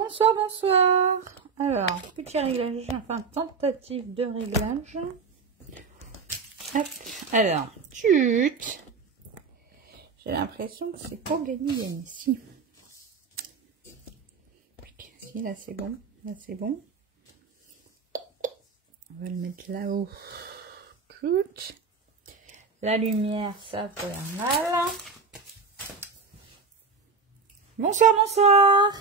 Bonsoir, bonsoir. Alors, petit réglage, enfin tentative de réglage. Hop. Alors, chut. J'ai l'impression que c'est pour gagner ici. Si, là c'est bon. Là c'est bon. On va le mettre là-haut. Chut. La lumière, ça peut faire mal. Bonsoir, bonsoir.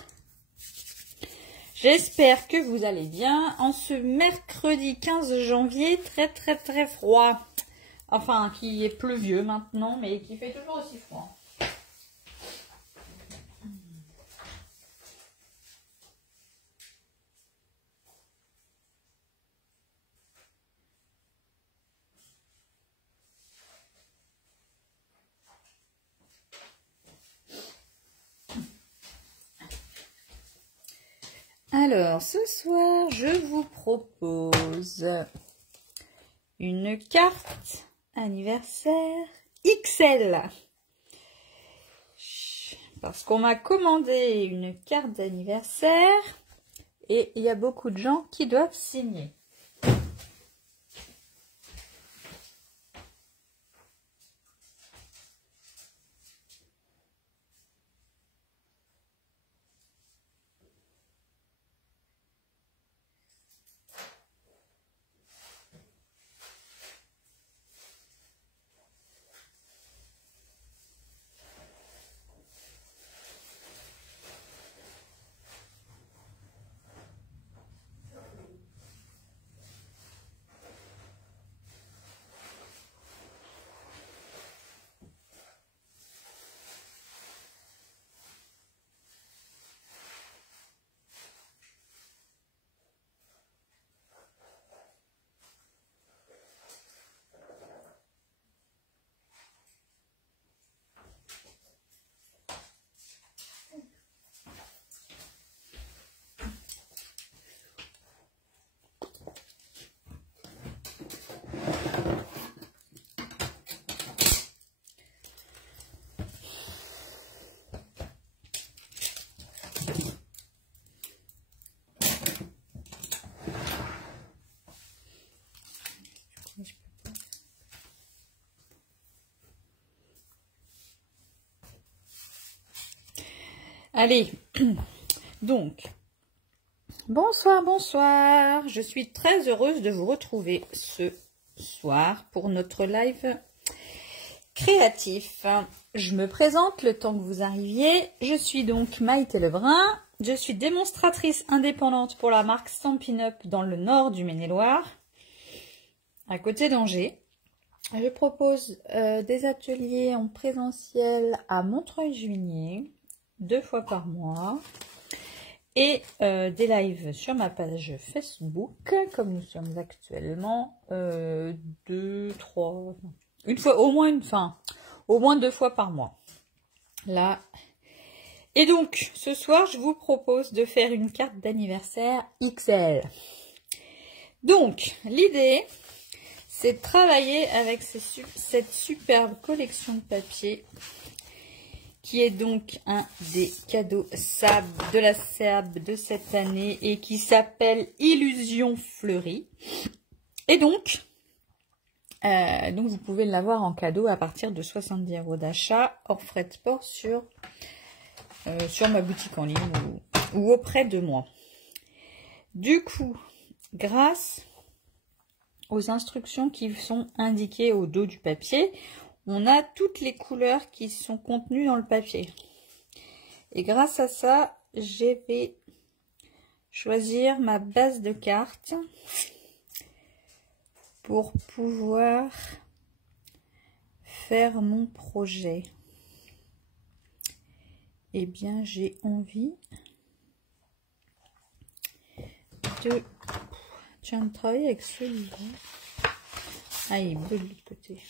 J'espère que vous allez bien en ce mercredi 15 janvier, très froid. Enfin, qui est pluvieux maintenant, mais qui fait toujours aussi froid. Alors, ce soir, je vous propose une carte anniversaire XL. Parce qu'on m'a commandé une carte d'anniversaire et il y a beaucoup de gens qui doivent signer. Allez, donc, bonsoir, bonsoir. Je suis très heureuse de vous retrouver ce soir pour notre live créatif. Je me présente le temps que vous arriviez. Je suis donc Maïté Lebrun. Je suis démonstratrice indépendante pour la marque Stampin' Up dans le nord du Maine-et-Loire, à côté d'Angers. Je propose des ateliers en présentiel à Montreuil-Juigné, 2 fois par mois, et des lives sur ma page Facebook, comme nous sommes actuellement 2, 3, une fois, au moins 2 fois par mois. Là. Et donc, ce soir, je vous propose de faire une carte d'anniversaire XL. Donc, l'idée, c'est de travailler avec cette superbe collection de papier qui est donc un des cadeaux SAB de la SAB de cette année et qui s'appelle Illusion Fleurie. Et donc vous pouvez l'avoir en cadeau à partir de 70 € d'achat hors frais de port sur ma boutique en ligne ou auprès de moi. Du coup, grâce aux instructions qui sont indiquées au dos du papier, on a toutes les couleurs qui sont contenues dans le papier. Et grâce à ça, je vais choisir ma base de cartes pour pouvoir faire mon projet. Eh bien, j'ai envie de... Je viens de travailler avec celui-là. Ah, il est bleu de l'autre côté.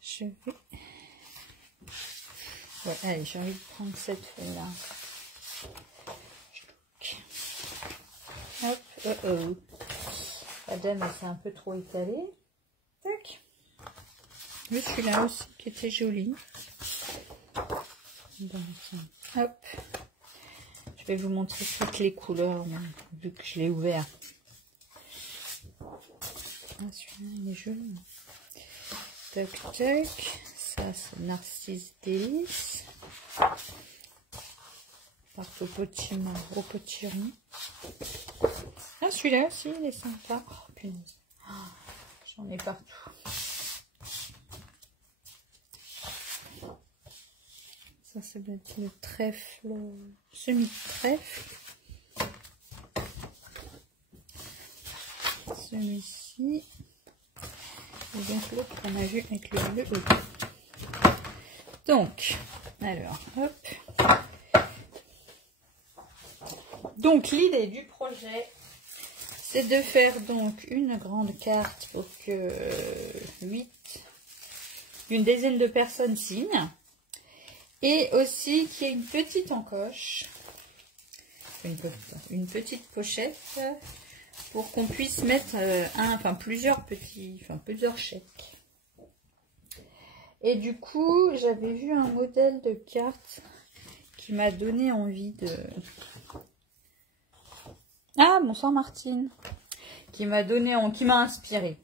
Je vais... Ouais, allez, j'ai envie de prendre cette feuille-là. Hop, La dame, elle s'est un peu trop étalée. Tac. Je suis là aussi, qui était jolie. Hop. Je vais vous montrer toutes les couleurs, vu que je l'ai ouvert. Ah, celui-là, il est joli. Toc, toc. Ça, c'est Narcisse Délice. Part au petit rond. Ah, celui-là aussi, il est sympa. Oh, punaise. Oh, j'en ai partout. Ça doit être le trèfle, semi-trèfle. Celui-ci. Et donc l'autre qu'on a vu avec le bleu. Donc, alors, hop. Donc, l'idée du projet, c'est de faire donc une grande carte pour que une dizaine de personnes signent. Et aussi qu'il y ait une petite encoche, une petite pochette pour qu'on puisse mettre plusieurs chèques. Et du coup, j'avais vu un modèle de carte qui m'a donné envie de... Ah, bonsoir Martine. Qui m'a inspiré.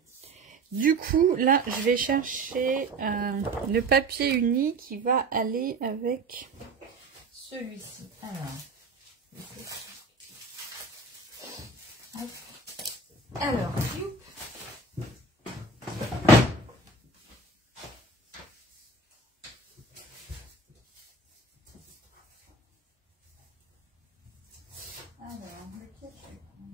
Du coup, là, je vais chercher le papier uni qui va aller avec celui-ci. Alors, lequel je vais prendre?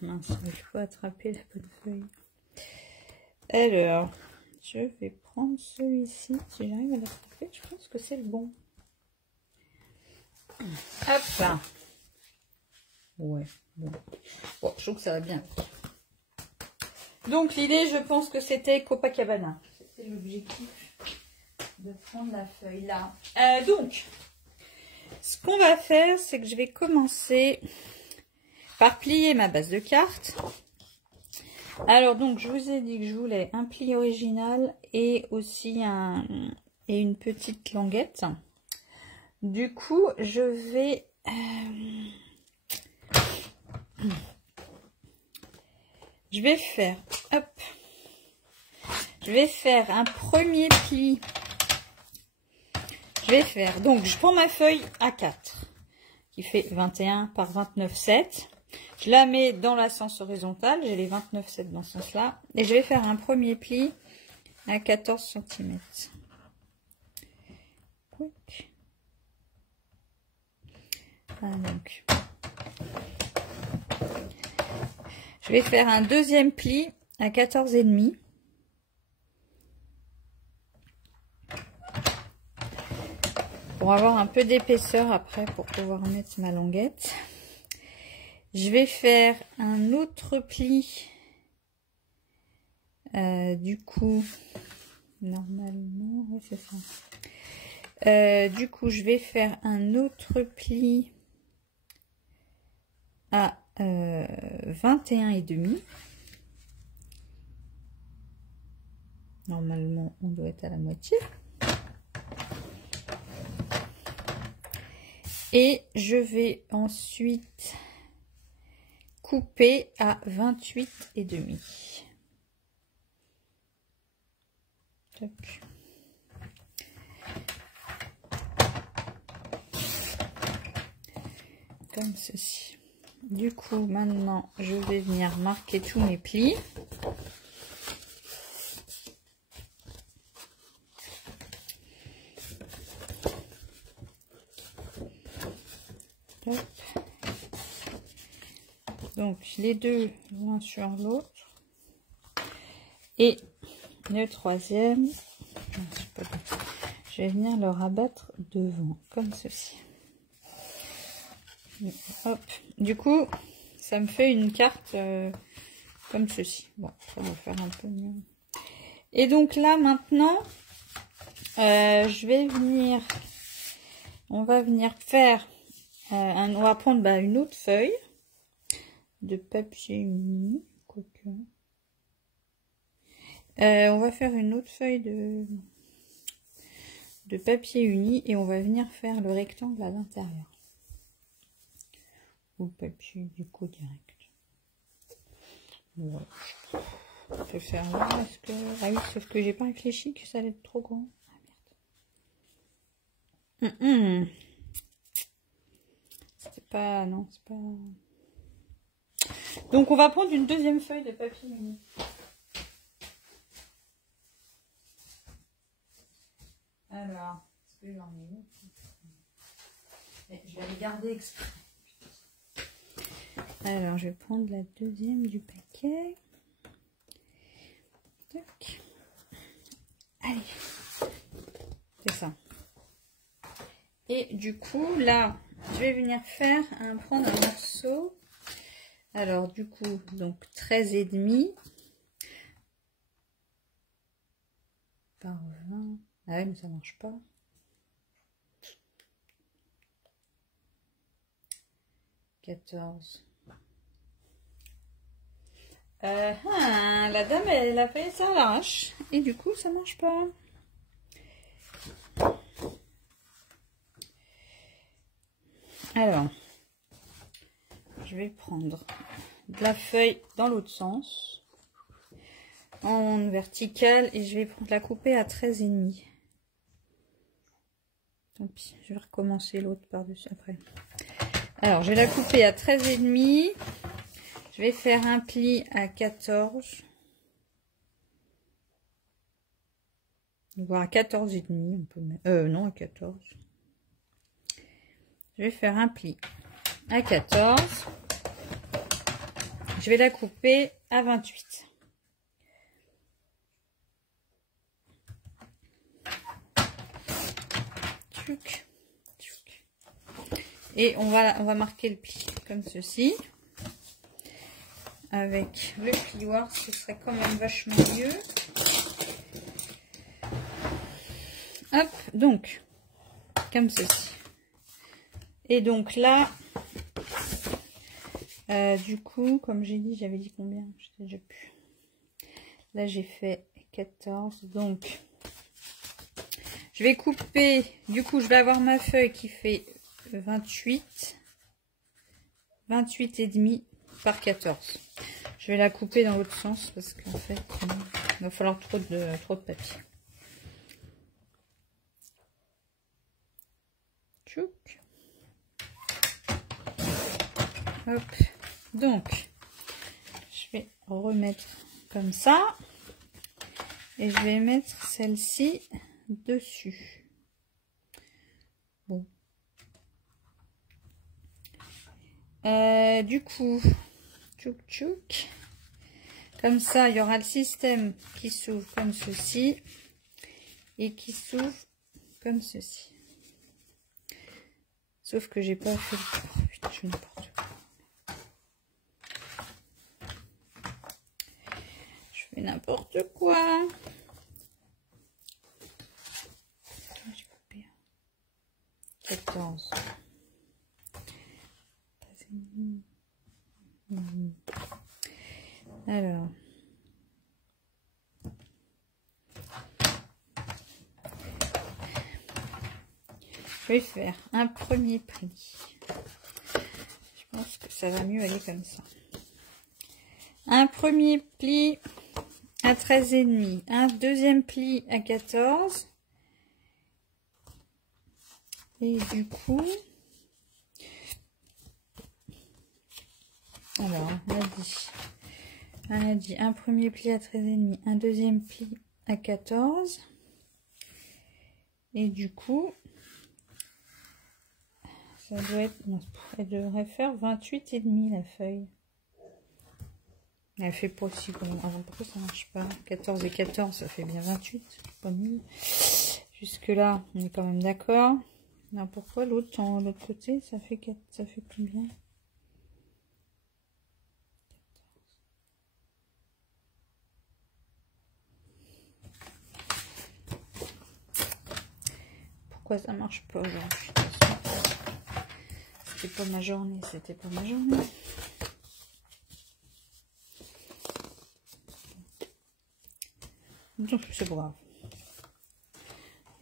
Mince, il faut attraper la bonne feuille. Alors, je vais prendre celui-ci. Si j'arrive à l'attraper, je pense que c'est le bon. Hop. Ouais, bon. Bon, je trouve que ça va bien. Donc, l'idée, je pense que c'était Copacabana. C'était l'objectif de prendre la feuille là. Donc, ce qu'on va faire, c'est que je vais commencer par plier ma base de carte. Alors donc je vous ai dit que je voulais un pli original et aussi une petite languette. Du coup je vais faire un premier pli. Donc je prends ma feuille A4 qui fait 21 par 29,7. Je la mets dans la sens horizontal, j'ai les 29,7 dans ce sens-là. Et je vais faire un premier pli à 14 cm. Donc, je vais faire un deuxième pli à 14,5. Pour avoir un peu d'épaisseur après pour pouvoir mettre ma languette. Je vais faire un autre pli. Du coup, normalement, oui, c'est ça. Du coup, je vais faire un autre pli à 21,5. Normalement, on doit être à la moitié. Et je vais ensuite couper à 28,5. Comme ceci. Du coup, maintenant, je vais venir marquer tous mes plis. Hop. Donc, les deux l'un sur l'autre. Et le troisième, je vais venir le rabattre devant, comme ceci. Hop. Du coup, ça me fait une carte comme ceci. Bon, ça va faire un peu mieux. Et donc là, maintenant, je vais venir... on va venir faire, on va prendre une autre feuille de papier uni. On va faire une autre feuille de papier uni et on va venir faire le rectangle à l'intérieur. Ou le papier du coup direct. Ouais. On peut faire là. Est-ce que... Ah oui, sauf que j'ai pas réfléchi que ça allait être trop grand. Ah, merde. C'était pas... Non, c'est pas... Donc on va prendre une deuxième feuille de papier uni. Alors, est-ce que j'en ai une? Je vais les garder exprès. Alors, je vais prendre la deuxième du paquet. Tac. Allez. C'est ça. Et du coup, là, je vais venir prendre un morceau. Alors, du coup, donc 13,5 par 20. Ah oui, mais ça marche pas. 14. La dame, elle a fait ça à l'arrache. Et du coup, ça marche pas. Alors, je vais prendre de la feuille dans l'autre sens. En verticale. Et je vais la couper à 13,5. Tant pis, je vais recommencer l'autre par-dessus après. Alors, je vais la couper à 13,5. Je vais faire un pli à 14. Voire à 14,5. On peut mettre... non, à 14. Je vais faire un pli à 14. Je vais la couper à 28. Et on va marquer le pli comme ceci. Avec le plioir, ce serait quand même vachement mieux. Hop, donc, comme ceci. Et donc là, du coup, comme j'ai dit, j'avais dit combien? Je sais déjà plus. Là, j'ai fait 14, donc je vais couper, du coup, je vais avoir ma feuille qui fait 28 et demi par 14. Je vais la couper dans l'autre sens parce qu'en fait, il va falloir trop de papier. Tchouk. Hop. Donc, je vais remettre comme ça. Et je vais mettre celle-ci dessus. Bon. Du coup, tchouk tchouk. Comme ça, il y aura le système qui s'ouvre comme ceci. Et qui s'ouvre comme ceci. Sauf que j'ai pas fait le... Oh, putain, je fais n'importe quoi. Je fais n'importe quoi. J'ai coupé 14. Alors. Je vais faire un premier pli. Je pense que ça va mieux aller comme ça. Un premier pli à 13,5. Un deuxième pli à 14. Et du coup... Alors, on a dit un premier pli à 13,5. Un deuxième pli à 14. Et du coup... Ça doit être... Non, elle devrait faire 28,5 la feuille. Elle fait pas aussi comme... Alors, pourquoi ça marche pas? 14 et 14, ça fait bien 28. Pas mieux. Jusque là, on est quand même d'accord. Non, pourquoi l'autre, en l'autre côté, ça fait 4, ça fait combien? pourquoi ça marche pas aujourd'hui. C'était pas ma journée, c'était pas ma journée. Donc c'est pas grave.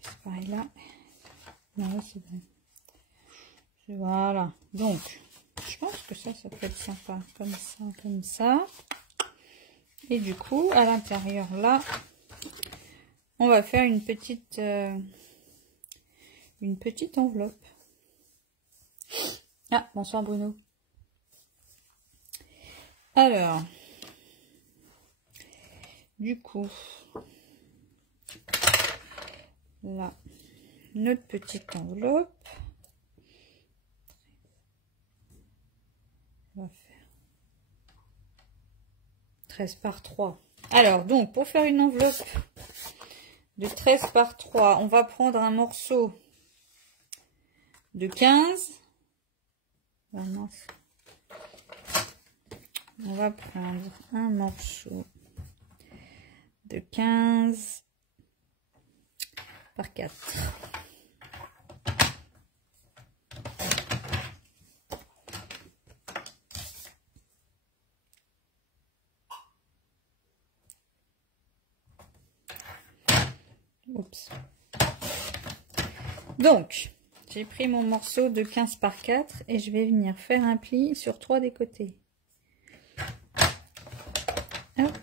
C'est pareil là. Non, là c'est bon. Voilà. Donc, je pense que ça peut être sympa. Comme ça, comme ça. Et du coup, à l'intérieur là, on va faire une petite enveloppe. Ah, bonsoir Bruno. Alors, du coup, là, notre petite enveloppe. On va faire 13 par 3. Alors, donc, pour faire une enveloppe de 13 par 3, on va prendre un morceau de 15. Oh mince. On va prendre un morceau de 15 par 4. Oups. Donc, j'ai pris mon morceau de 15 par 4 et je vais venir faire un pli sur 3 des côtés. Hop.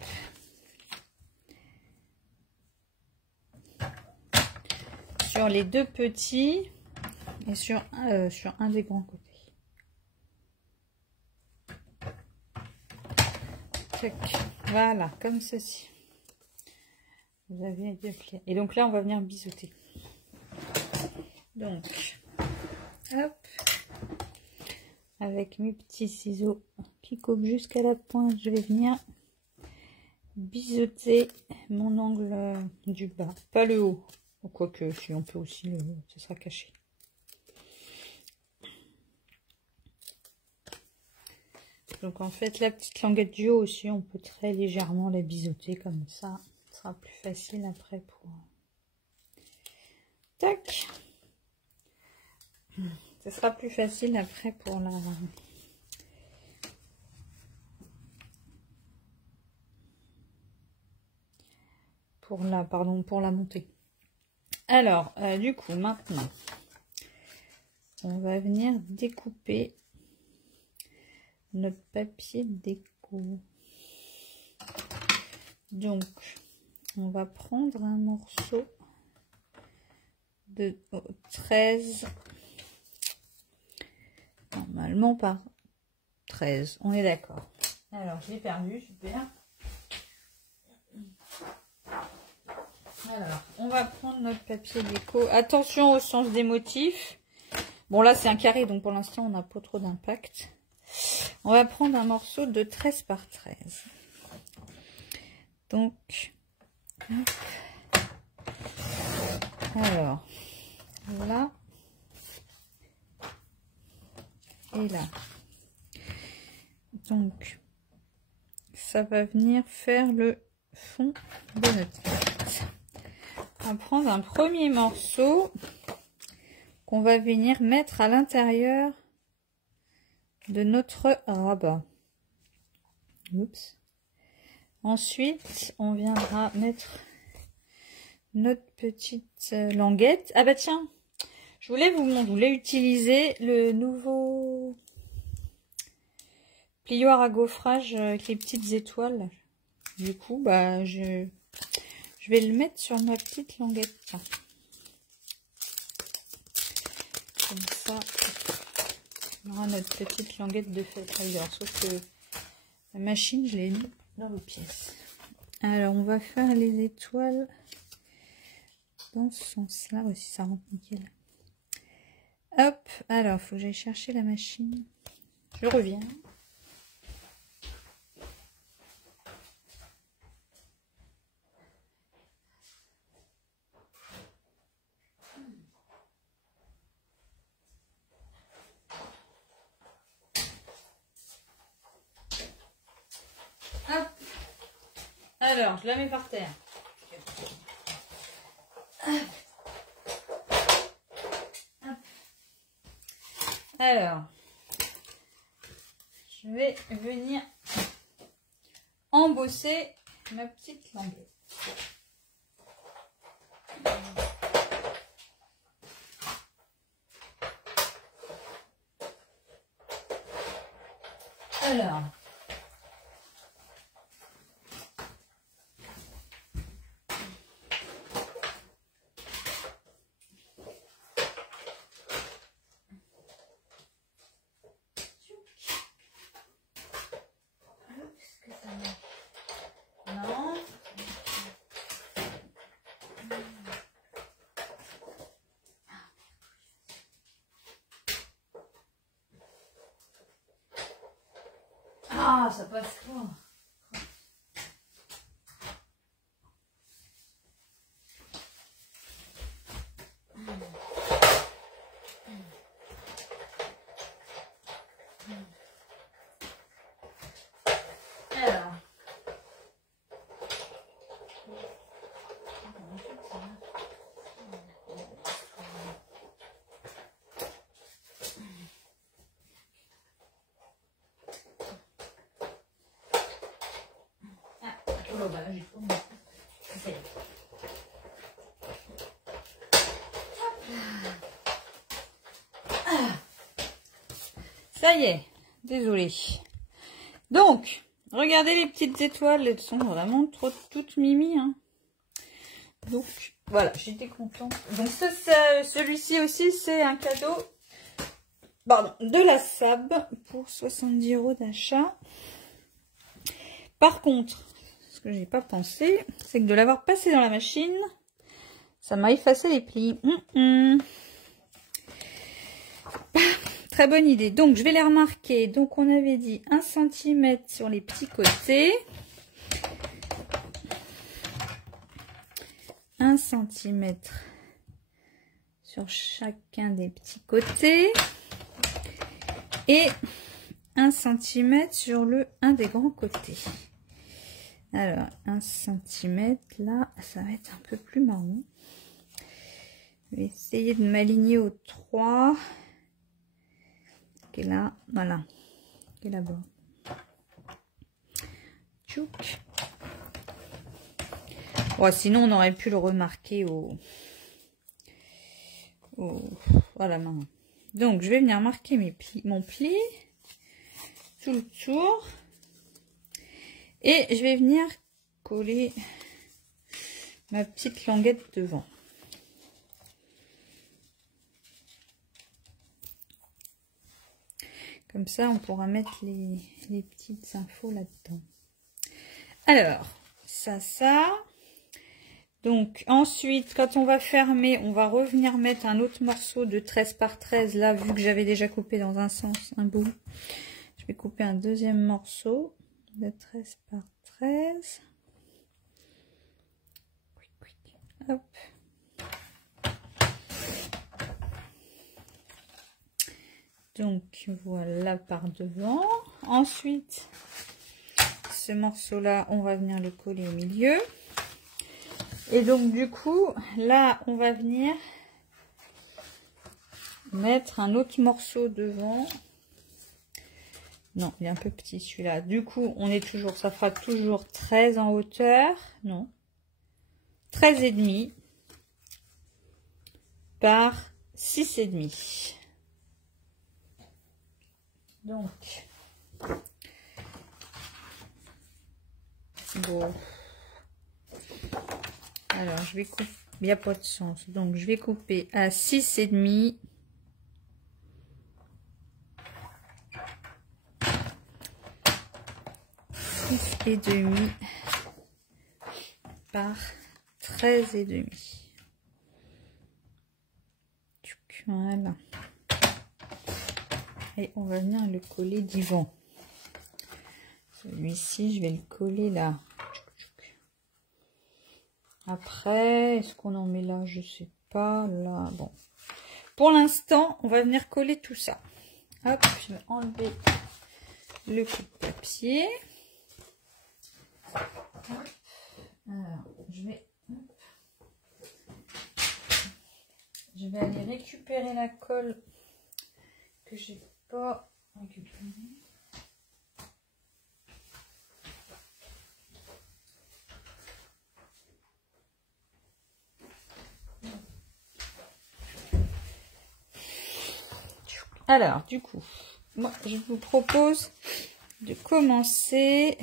Sur les deux petits et sur un des grands côtés. Tac. Voilà, comme ceci. Vous avez les deux plis. Et donc là, on va venir biseauter. Donc, hop, avec mes petits ciseaux qui coupent jusqu'à la pointe, je vais venir biseauter mon angle du bas, pas le haut, quoique si on peut aussi le haut, ce sera caché. Donc en fait, la petite languette du haut aussi, on peut très légèrement la biseauter comme ça, ce sera plus facile après pour... Tac. Ce sera plus facile après pour la... pour la montée. Alors, du coup, maintenant, on va venir découper notre papier déco. Donc, on va prendre un morceau de 13, normalement par 13, on est d'accord. Alors, je l'ai perdu, super. Alors, on va prendre notre papier déco. Attention au sens des motifs. Bon, là, c'est un carré, donc pour l'instant, on n'a pas trop d'impact. On va prendre un morceau de 13 par 13. Donc, hop. Alors, là et là. Donc, ça va venir faire le fond de notre carte. On va prendre un premier morceau qu'on va venir mettre à l'intérieur de notre rabat. Oups. Ensuite, on viendra mettre notre petite languette. Ah bah tiens, je voulais utiliser le nouveau plioir à gaufrage avec les petites étoiles. Du coup, bah je vais le mettre sur ma petite languette. Comme ça, on aura notre petite languette de feutre. Alors, sauf que la machine, je l'ai mis dans les pièces. Alors, on va faire les étoiles dans ce sens-là aussi, ça rentre nickel. Hop, alors, il faut que j'aille chercher la machine. Je reviens. Hop. Alors, je la mets par terre. Alors, je vais venir embosser ma petite languette. Alors, est-ce que ça marche? Non. Ah, ça passe pas. Alors. Oh là, j'ai trop mis. Ça y est, désolée. Donc, regardez les petites étoiles, elles sont vraiment trop toutes mimi. Hein. Donc, voilà, j'étais contente. Donc, celui-ci aussi, c'est un cadeau de la SAB pour 70 € d'achat. Par contre, ce que j'ai pas pensé, c'est que de l'avoir passé dans la machine, ça m'a effacé les plis. Très bonne idée. Donc, je vais les remarquer. Donc, on avait dit 1 cm sur les petits côtés. 1 cm sur chacun des petits côtés. Et 1 cm sur un des grands côtés. Alors, 1 cm, là, ça va être un peu plus marron. Je vais essayer de m'aligner aux 3. Qui est là, voilà. Qui est là-bas. Tchouk. Bon, sinon, on aurait pu le remarquer voilà, main. Donc, je vais venir marquer mon pli tout le tour. Et je vais venir coller ma petite languette devant. Comme ça, on pourra mettre les petites infos là-dedans. Alors, ça. Donc, ensuite, quand on va fermer, on va revenir mettre un autre morceau de 13 par 13. Là, vu que j'avais déjà coupé dans un sens, un bout, je vais couper un deuxième morceau de 13 par 13. Hop. Donc, voilà par devant. Ensuite, ce morceau-là, on va venir le coller au milieu. Et donc, du coup, là, on va venir mettre un autre morceau devant. Non, il est un peu petit celui-là. Du coup, on est toujours, ça fera toujours 13 en hauteur. Non. 13,5 par 6,5. Donc, bon. Alors, je vais couper. Il n'y a pas de sens. Donc, je vais couper à 6,5. Et demi par 13,5. Voilà. Et on va venir le coller devant. Celui-ci, je vais le coller là. Après, est-ce qu'on en met là? Je sais pas. Là, bon. Pour l'instant, on va venir coller tout ça. Hop, je vais enlever le coup de papier. Alors, je vais aller récupérer la colle que j'ai pas récupéré. Alors, du coup, moi, je vous propose de commencer.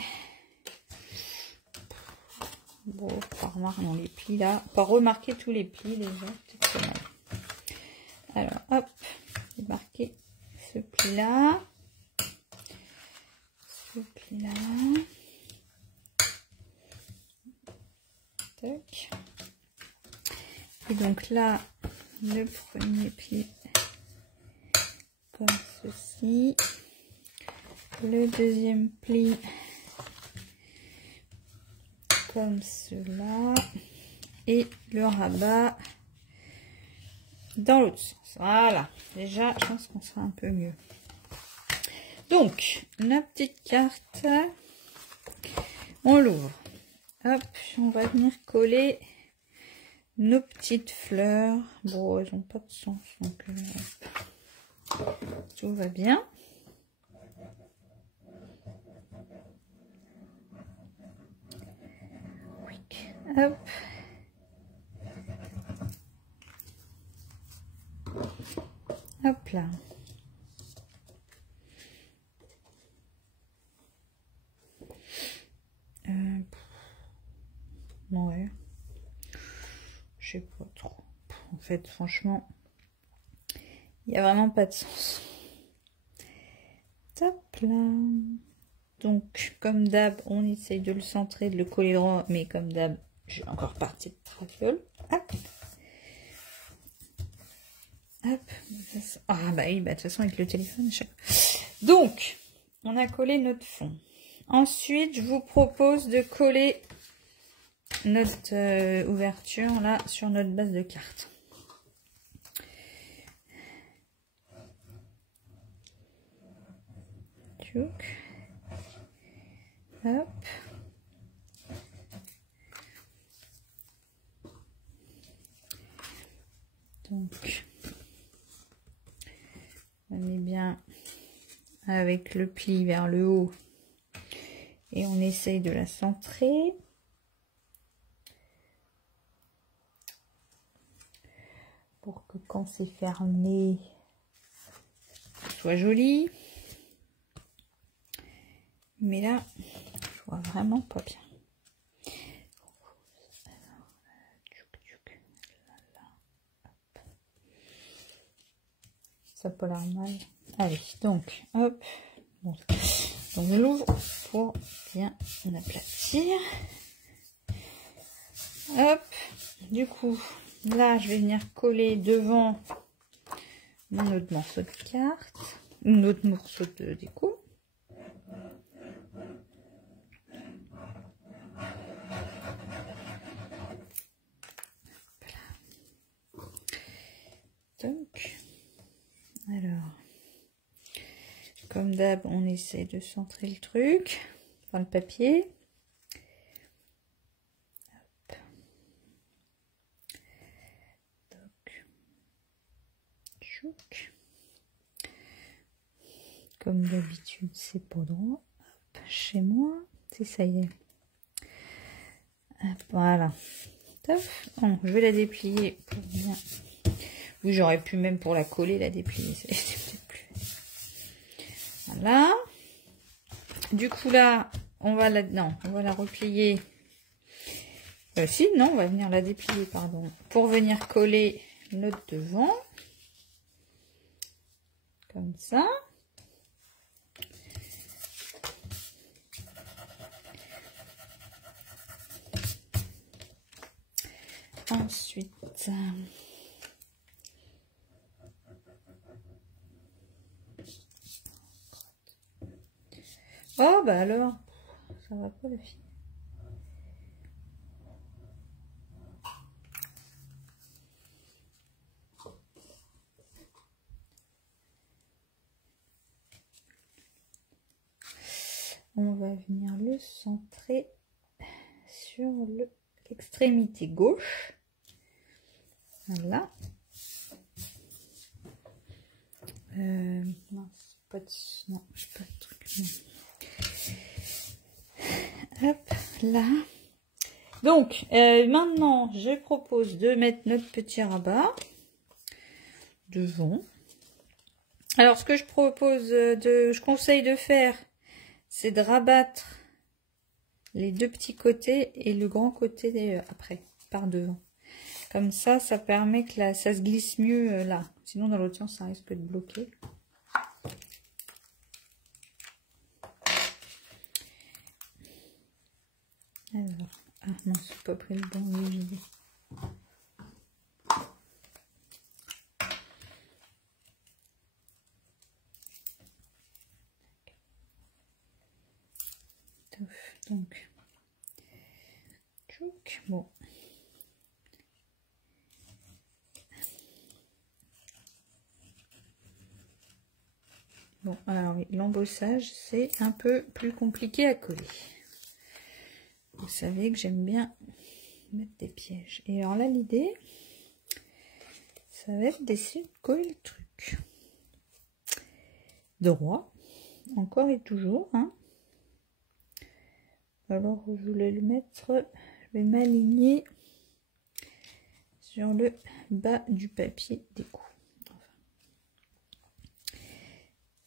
Bon, dans les plis là. Pas remarquer tous les plis déjà. Peut-être pas mal. Alors, hop, j'ai marqué ce pli là. Ce pli là. Tac. Et donc là, le premier pli comme ceci. Le deuxième pli comme cela. Et le rabat dans l'autre sens. Voilà. Déjà, je pense qu'on sera un peu mieux. Donc, la petite carte, on l'ouvre. Hop, on va venir coller nos petites fleurs. Bon, elles n'ont pas de sens, donc tout va bien. Hop. Hop là. Ouais. Je sais pas trop. En fait, franchement, il n'y a vraiment pas de sens. Hop là. Donc, comme d'hab, on essaye de le centrer, de le coller droit, mais comme d'hab, j'ai encore parti de trafiole. Hop. Hop. Ah bah oui, bah, de toute façon, avec le téléphone, donc, on a collé notre fond. Ensuite, je vous propose de coller notre ouverture là sur notre base de carte. Tchouk. Hop. Donc, on met bien avec le pli vers le haut et on essaye de la centrer. Pour que quand c'est fermé, ce soit joli. Mais là, je vois vraiment pas bien. Ça n'a pas l'air mal. Allez, donc, hop. Bon. Donc, je l'ouvre pour bien aplatir. Hop. Du coup, là, je vais venir coller devant mon autre morceau de carte. Un autre morceau de déco. Donc, alors, comme d'hab, on essaie de centrer le truc, enfin le papier. Hop. Donc, chouc. Comme d'habitude, c'est pas droit. Hop, chez moi, c'est ça y est. Hop, voilà. Top. Bon, je vais la déplier pour bien. Oui, j'aurais pu même pour la coller, la déplier. C'est peut-être plus. Voilà. Du coup là, on va la replier. Si, non, on va venir la déplier, pardon. Pour venir coller notre devant. Comme ça. Ensuite, oh bah alors, ça va pas la fille. On va venir le centrer sur l'extrémité gauche. Voilà. Non, c'est pas de... Non, j'ai pas de truc. Non. Hop, là. Donc, maintenant, je propose de mettre notre petit rabat devant. Alors, ce que je propose je conseille de faire, c'est de rabattre les deux petits côtés et le grand côté après, par devant. Comme ça permet que là, ça se glisse mieux là. Sinon, dans l'autre sens, ça risque de bloquer. Alors, ah non, c'est pas pris le bon rigide. Donc, tchouk, bon. Bon, alors oui, l'embossage, c'est un peu plus compliqué à coller. Vous savez que j'aime bien mettre des pièges. Et alors là, l'idée, ça va être d'essayer de coller le truc. Droit, encore et toujours, hein. Alors, je voulais le mettre, je vais m'aligner sur le bas du papier déco. Enfin.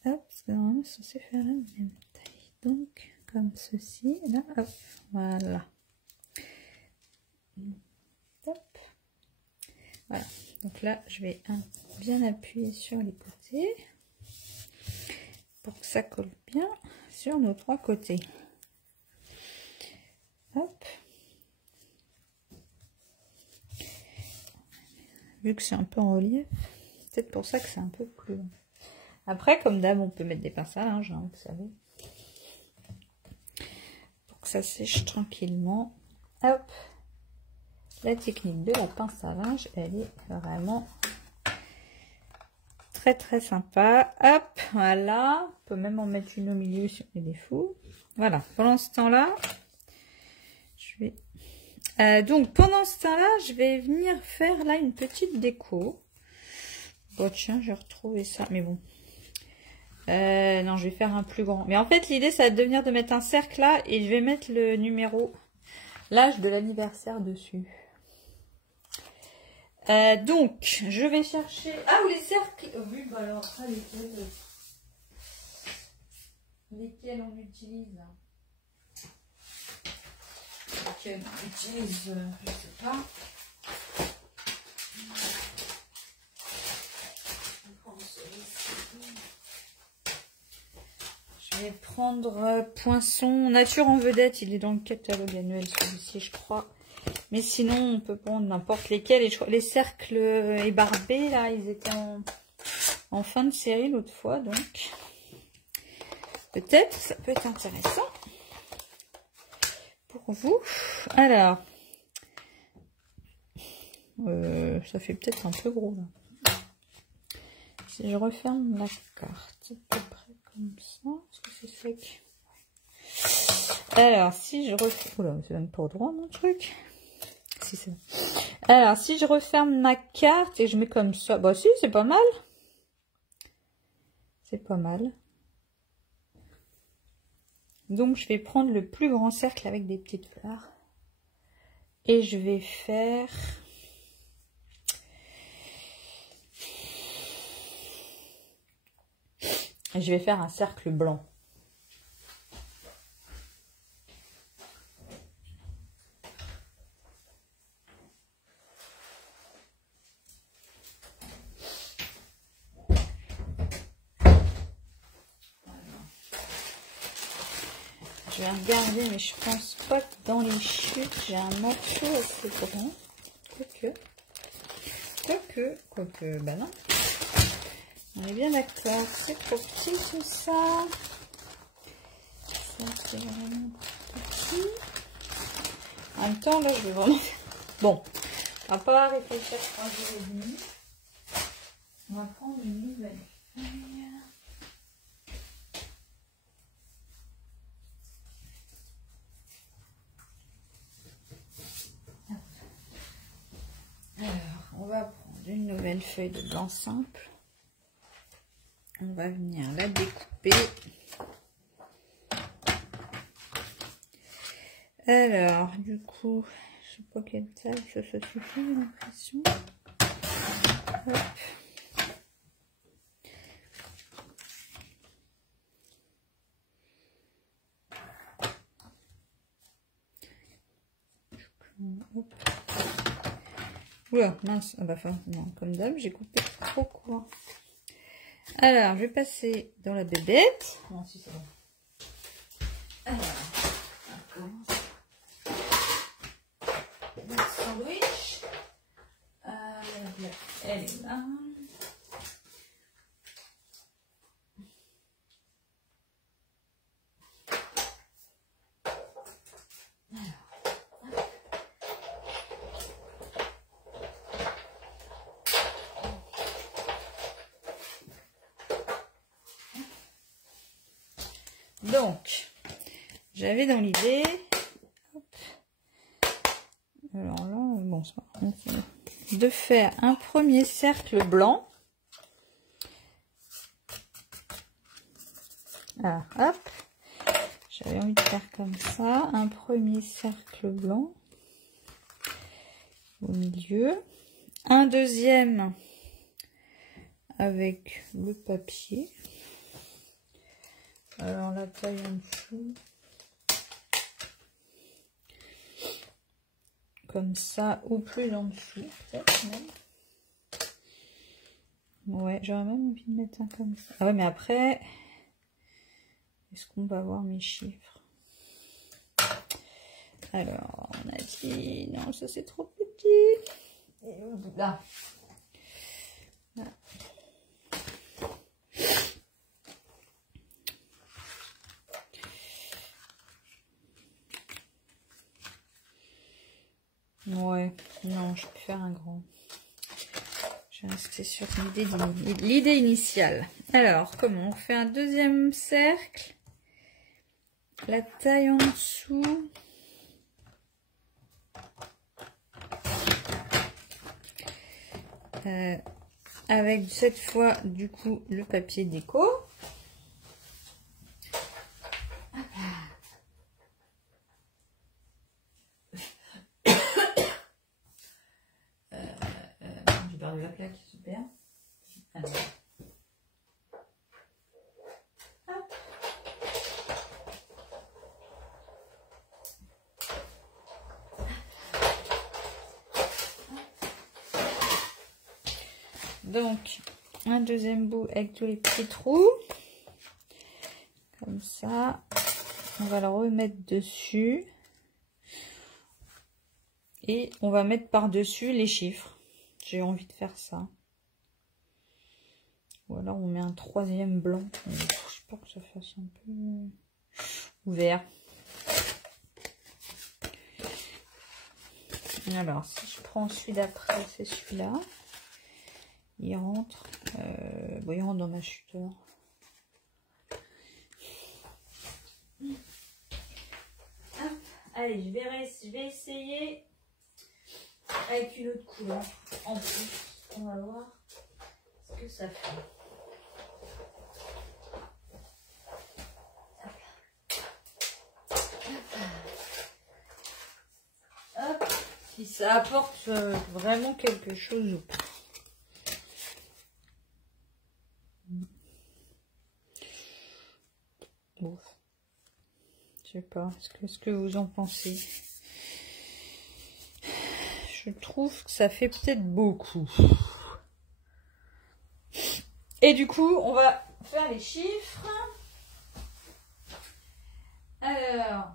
Hop, c'est vraiment censé faire la même taille. Donc, comme ceci, là, hop, voilà. Hop. Voilà. Donc là, je vais bien appuyer sur les côtés pour que ça colle bien sur nos trois côtés. Hop. Vu que c'est un peu en relief, c'est peut-être pour ça que c'est un peu plus long. Après, comme d'hab, on peut mettre des pinces à linge, hein, vous savez. Pour que ça sèche tranquillement. Hop. La technique de la pince à linge, elle est vraiment très très sympa. Hop, voilà. On peut même en mettre une au milieu si on est des fous. Voilà. Pendant ce temps-là, je vais... donc, pendant ce temps-là, je vais venir faire là une petite déco. Bon, tiens, j'ai retrouvé ça. Mais bon. Non, je vais faire un plus grand. Mais en fait, l'idée, ça va devenir de mettre un cercle là. Et je vais mettre le numéro, l'âge de l'anniversaire dessus. Donc, je vais chercher... Ah, ou les cercles. Oui, bah alors, ça, lesquels on utilise? Lesquels on utilise, je sais pas. Je vais prendre Poinçon Nature en vedette. Il est dans le catalogue annuel, celui-ci, je crois. Mais sinon, on peut prendre n'importe lesquels. Et je crois les cercles ébarbés, là, ils étaient en fin de série l'autre fois. Donc, peut-être, ça peut être intéressant pour vous. Alors, ça fait peut-être un peu gros, là. Si je referme la carte, à peu près comme ça. Est-ce que c'est sec? Alors, si je referme... Oula, c'est même pas au droit, mon truc. Si, c'est... Alors, si je referme ma carte et je mets comme ça... Bah si, c'est pas mal. C'est pas mal. Donc, je vais prendre le plus grand cercle avec des petites fleurs. Et je vais faire... Je vais faire un cercle blanc. Je vais regarder, mais je pense pas que dans les chutes, j'ai un morceau assez grand. Quoique, bah non. On est bien d'accord, c'est trop petit tout ça. Ça, c'est vraiment petit. En même temps, là, je vais vraiment... Bon, on va pas réfléchir 3 jours et demi. On va prendre une nouvelle feuille. Alors, on va prendre une nouvelle feuille de blanc simple. on va venir la découper. Alors, du coup, je sais pas quelle taille, ça suffit, j'ai l'impression. Hop. Hop. Oula, mince, ah bah, enfin, non, comme d'hab, j'ai coupé trop court. Alors, je vais passer dans la bébête. Non, si c'est bon. Alors, on commence. Notre sandwich. Elle est là. Donc, j'avais dans l'idée, alors là, bon, ça va, de faire un premier cercle blanc. Alors, hop, j'avais envie de faire comme ça, un premier cercle blanc au milieu, un deuxième avec le papier. Alors la taille en dessous, comme ça, ou plus en dessous, peut-être même. Ouais, j'aurais même envie de mettre un comme ça. Ah ouais, mais après, est-ce qu'on va voir mes chiffres? Alors, on a dit, non, ça c'est trop petit. Et là. Là. Ouais, non, je peux faire un grand. Je vais rester sur l'idée initiale. Alors, comment on fait un deuxième cercle? La taille en dessous. Avec cette fois, du coup, le papier déco. J'ai perdu la plaque, super. Alors. Hop. Donc, un deuxième bout avec tous les petits trous. Comme ça. On va le remettre dessus. Et on va mettre par-dessus les chiffres. J'ai envie de faire ça. Ou alors on met un troisième blanc. Je sais pas que ça fasse un peu ouvert. Alors, si je prends celui d'après, c'est celui-là. Il rentre. Bon, il rentre dans ma chuteur. Allez, je vais essayer avec une autre couleur en plus. On va voir ce que ça fait. Hop, si ça apporte vraiment quelque chose ou pas. Bon. Je sais pas, est-ce que vous en pensez? Je trouve que ça fait peut-être beaucoup. Et du coup, on va faire les chiffres. Alors,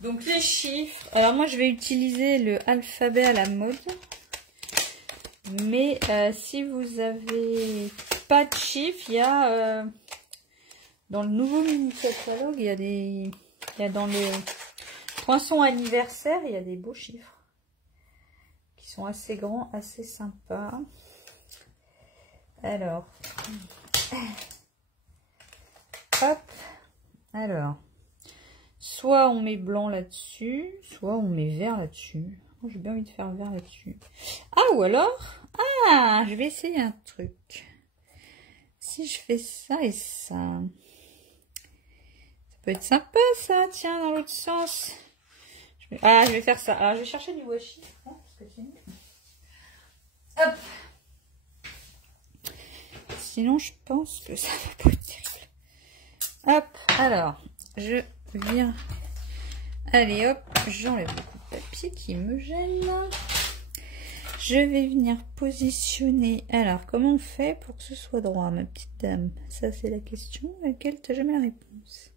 donc les chiffres. Alors moi, je vais utiliser le alphabet à la mode. Mais si vous avez pas de chiffres, il y a dans le nouveau mini catalogue, il y a dans le poinçon anniversaire, il y a des beaux chiffres qui sont assez grands, assez sympas. Alors, hop, alors Soit on met blanc là-dessus, soit on met vert là-dessus. Oh, j'ai bien envie de faire vert là-dessus. Ah, ou alors... Ah, je vais essayer un truc. Si je fais ça et ça... Ça peut être sympa, ça. Tiens, dans l'autre sens. Ah, je vais faire ça. Alors, je vais chercher du washi. Hop. Sinon, je pense que ça va pas être terrible. Hop. Alors, je viens... Allez, hop. J'enlève le coup de papier qui me gêne. Je vais venir positionner. Alors, comment on fait pour que ce soit droit, ma petite dame? Ça, c'est la question à laquelle tu n'as jamais la réponse.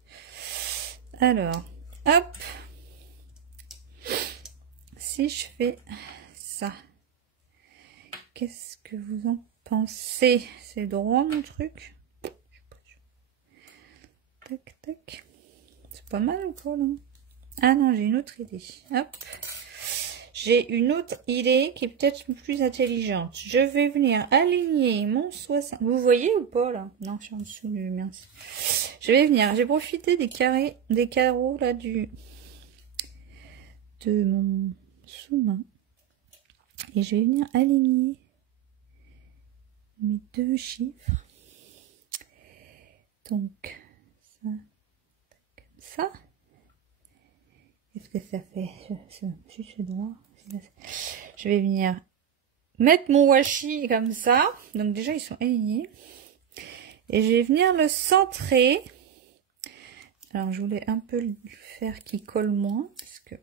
Alors, hop. Si je fais ça, qu'est-ce que vous en pensez? C'est droit, mon truc? Je suis pas sûre. Tac, tac. C'est pas mal ou pas, là? Ah non, j'ai une autre idée. Hop. J'ai une autre idée qui est peut-être plus intelligente. Je vais venir aligner mon 60. Vous voyez ou pas là? Non, je suis en dessous du merci. Je vais venir. J'ai profité des carrés, des carreaux là de mon sous-main. Et je vais venir aligner mes deux chiffres. Donc, ça, comme ça. Qu'est-ce que ça fait? Si c'est droit. Je vais venir mettre mon washi comme ça. Donc déjà, ils sont alignés. Et je vais venir le centrer. Alors, je voulais un peu le faire qui colle moins. Parce que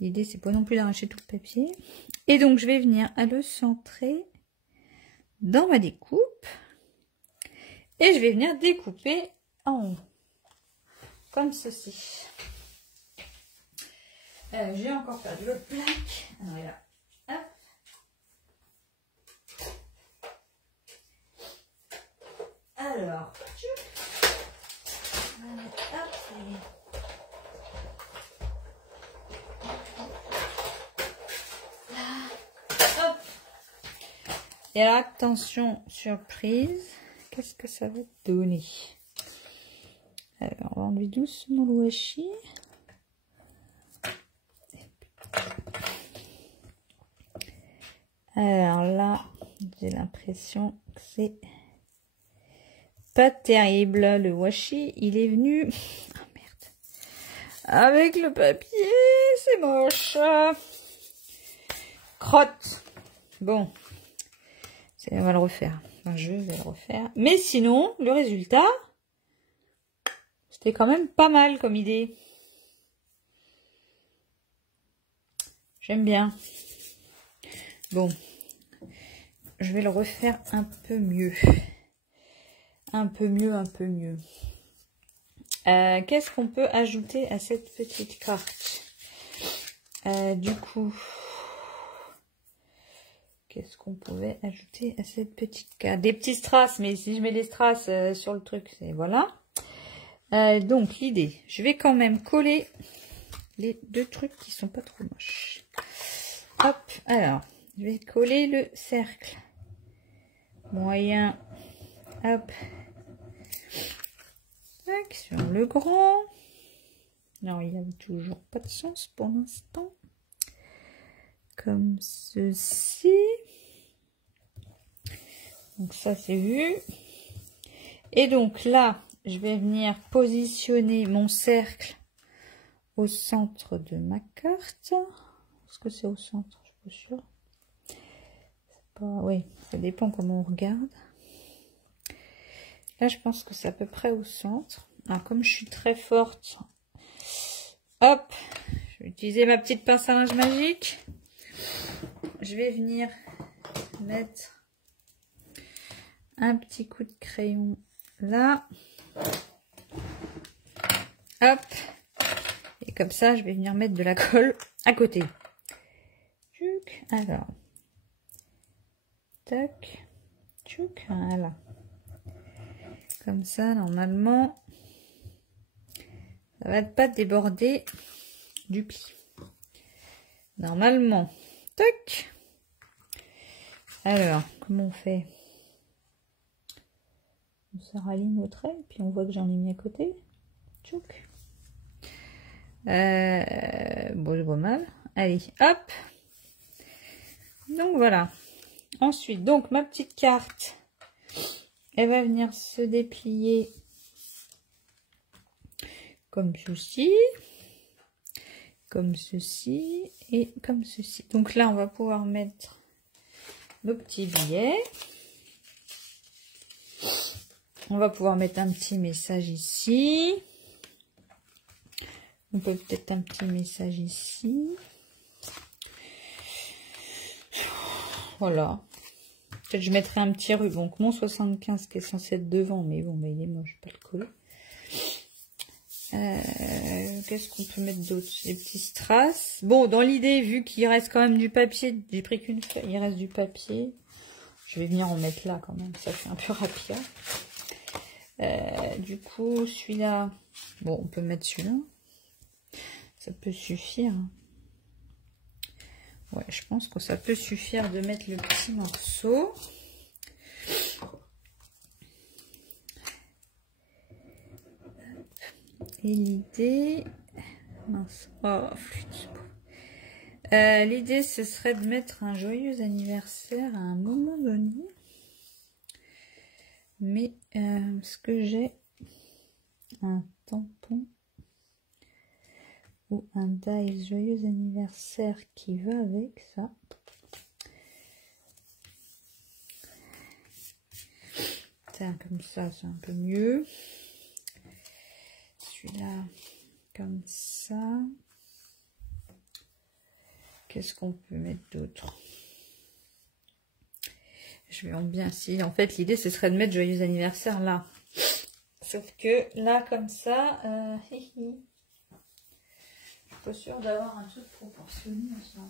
l'idée, c'est pas non plus d'arracher tout le papier. Et donc, je vais venir à le centrer dans ma découpe. Et je vais venir découper en haut. Comme ceci. J'ai encore perdu l'autre plaque. Alors, là. Hop. Alors, hop. Et là, attention, surprise. Qu'est-ce que ça va donner? Alors, on va enlever doucement le washi. Alors là, j'ai l'impression que c'est pas terrible. Le washi, il est venu... Oh merde. Avec le papier, c'est moche. Crotte. Bon. On va le refaire. Enfin, je vais le refaire. Mais sinon, le résultat, c'était quand même pas mal comme idée. J'aime bien. Bon, je vais le refaire un peu mieux. Un peu mieux, un peu mieux. Qu'est-ce qu'on peut ajouter à cette petite carte? Du coup, qu'est-ce qu'on pouvait ajouter à cette petite carte? Des petits strass, mais si je mets des strass sur le truc, c'est voilà. Donc, l'idée, je vais quand même coller les deux trucs qui sont pas trop moches. Hop, alors... Je vais coller le cercle moyen, hop, tac, sur le grand. Non, il n'y a toujours pas de sens pour l'instant. Comme ceci. Donc ça c'est vu. Et donc là, je vais venir positionner mon cercle au centre de ma carte. Est-ce que c'est au centre? Je suis pas sûre. Oui, ça dépend comment on regarde. Là, je pense que c'est à peu près au centre. Alors, comme je suis très forte, hop, je vais utiliser ma petite pince à linge magique. Je vais venir mettre un petit coup de crayon là. Hop. Et comme ça, je vais venir mettre de la colle à côté. Alors. Tac, tchouk, voilà. Comme ça, normalement, ça va pas déborder du pli. Normalement, tac. Alors, comment on fait? On se raligne au trait, puis on voit que j'en ai mis à côté. Tchouk. Bon, c'est pas mal. Allez, hop. Donc voilà. Ensuite, donc ma petite carte, elle va venir se déplier comme ceci, comme ceci et comme ceci. Donc là, on va pouvoir mettre nos petits billets. On va pouvoir mettre un petit message ici. On peut peut-être un petit message ici. Voilà. Peut-être je mettrai un petit ruban. Donc mon 75 qui est censé être devant, mais bon, bah, il est moche, je vais pas le coller. Qu'est-ce qu'on peut mettre d'autre? Des petits strass. Bon, dans l'idée, vu qu'il reste quand même du papier, j'ai pris qu'une feuille, il reste du papier. Je vais venir en mettre là quand même, ça fait un peu rapide. Du coup, celui-là, bon, on peut mettre celui-là. Ça peut suffire. Ouais, je pense que ça peut suffire de mettre le petit morceau. Et l'idée... Mince. Oh, flûte. L'idée, ce serait de mettre un joyeux anniversaire à un moment donné. Mais est-ce que j'ai un tampon ou un die joyeux anniversaire qui va avec ça? Tiens, comme ça, c'est un peu mieux. Celui-là, comme ça. Qu'est-ce qu'on peut mettre d'autre? Je vais en bien si. En fait, l'idée, ce serait de mettre joyeux anniversaire là. Sauf que là, comme ça, je suis pas sûre d'avoir un truc proportionné à ça.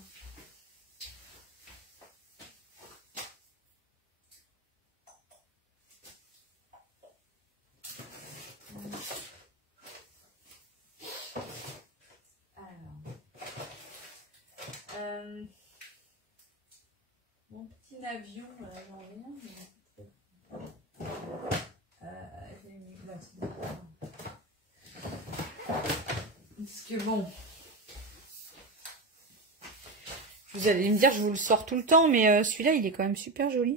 Mon petit avion, j'en viens. Parce que bon, vous allez me dire, je vous le sors tout le temps, mais celui-là, il est quand même super joli.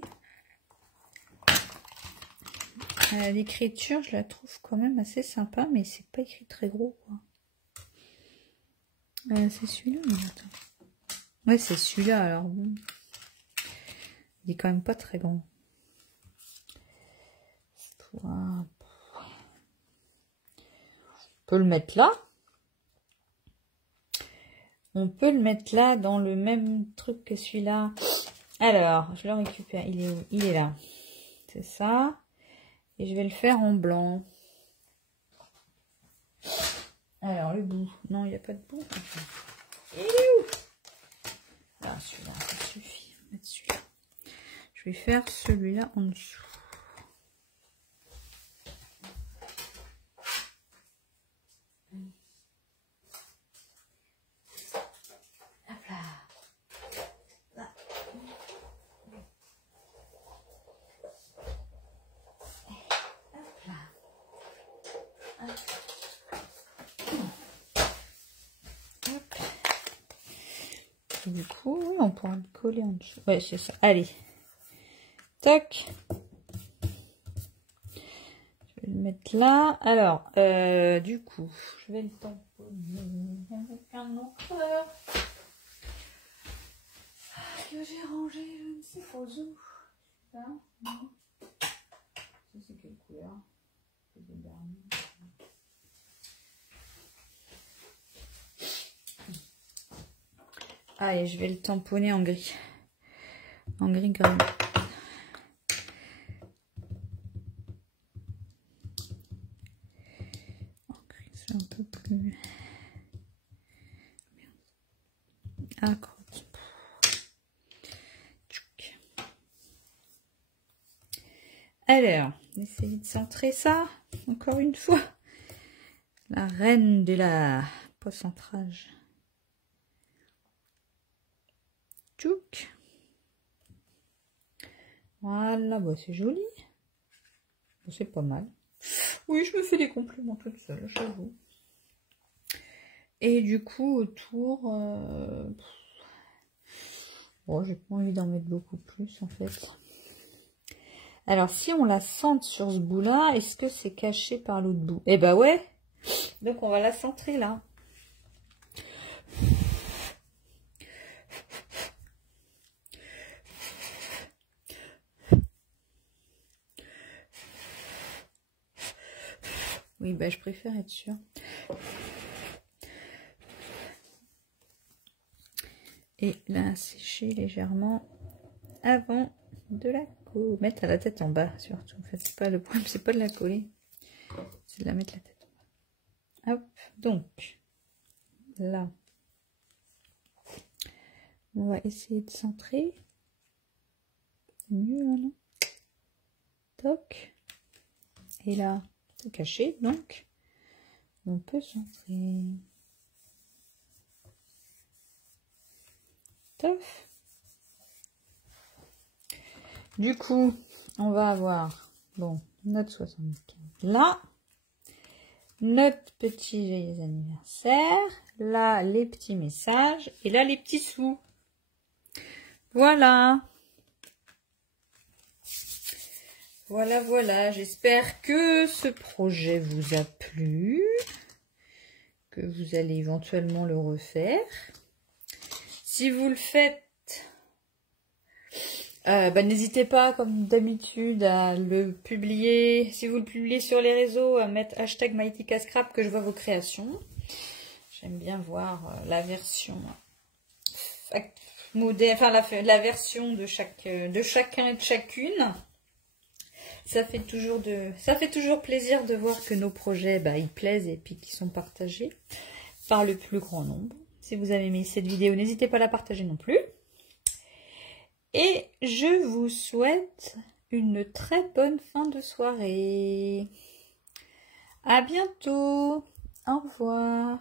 L'écriture, je la trouve quand même assez sympa, mais c'est pas écrit très gros, quoi. C'est celui-là, mais attends. Ouais, c'est celui-là, alors bon. Il est quand même pas très grand. On peut le mettre là. On peut le mettre là dans le même truc que celui-là. Alors, je le récupère. Il est où? Il est là. C'est ça. Et je vais le faire en blanc. Alors, le bout. Non, il n'y a pas de bout. Il est où? Ah, celui-là, ça suffit. On va mettre celui-là. Je vais faire celui-là en dessous. Hop là. Là. Hop là. Hop. Hop. Du coup, oui, on pourra le coller en dessous. Ouais, c'est ça. Allez. Toc. Je vais le mettre là. Alors, du coup, je vais le tamponner avec un encreur que j'ai rangé, je ne sais pas où. Ça, non. Ça, c'est quelle couleur? C'est des derniers. Allez, je vais le tamponner en gris. En gris gravé. En gris, c'est un peu plus... accroche. Alors, essayez de centrer ça, encore une fois. La reine de la post-centrage. Tchouk. Voilà, bah c'est joli. C'est pas mal. Oui, je me fais des compliments toute seule, j'avoue. Et du coup, autour... Bon, j'ai pas envie d'en mettre beaucoup plus, en fait. Alors, si on la centre sur ce bout-là, est-ce que c'est caché par l'autre bout? Eh ben ouais. Donc, on va la centrer là. Oui, bah, je préfère être sûre. Et la sécher légèrement avant de la mettre à la tête en bas, surtout. En fait, c'est pas le problème, c'est pas de la coller, c'est de la mettre la tête en bas. Hop, donc là, on va essayer de centrer. C'est mieux, hein, non? Toc. Et là, c'est caché, donc on peut centrer. Tof. Du coup, on va avoir, bon, notre 75 là, notre petit joyeux anniversaire, là, les petits messages, et là, les petits sous. Voilà. Voilà, voilà. J'espère que ce projet vous a plu, que vous allez éventuellement le refaire. Si vous le faites, n'hésitez pas, comme d'habitude, à le publier. Si vous le publiez sur les réseaux, à mettre hashtag MightyCascrap, que je vois vos créations. J'aime bien voir la version moderne, enfin la version de chacun et de chacune. Ça fait toujours plaisir de voir que nos projets, ils plaisent et puis qu'ils sont partagés par le plus grand nombre. Si vous avez aimé cette vidéo, n'hésitez pas à la partager non plus. Et je vous souhaite une très bonne fin de soirée. À bientôt. Au revoir.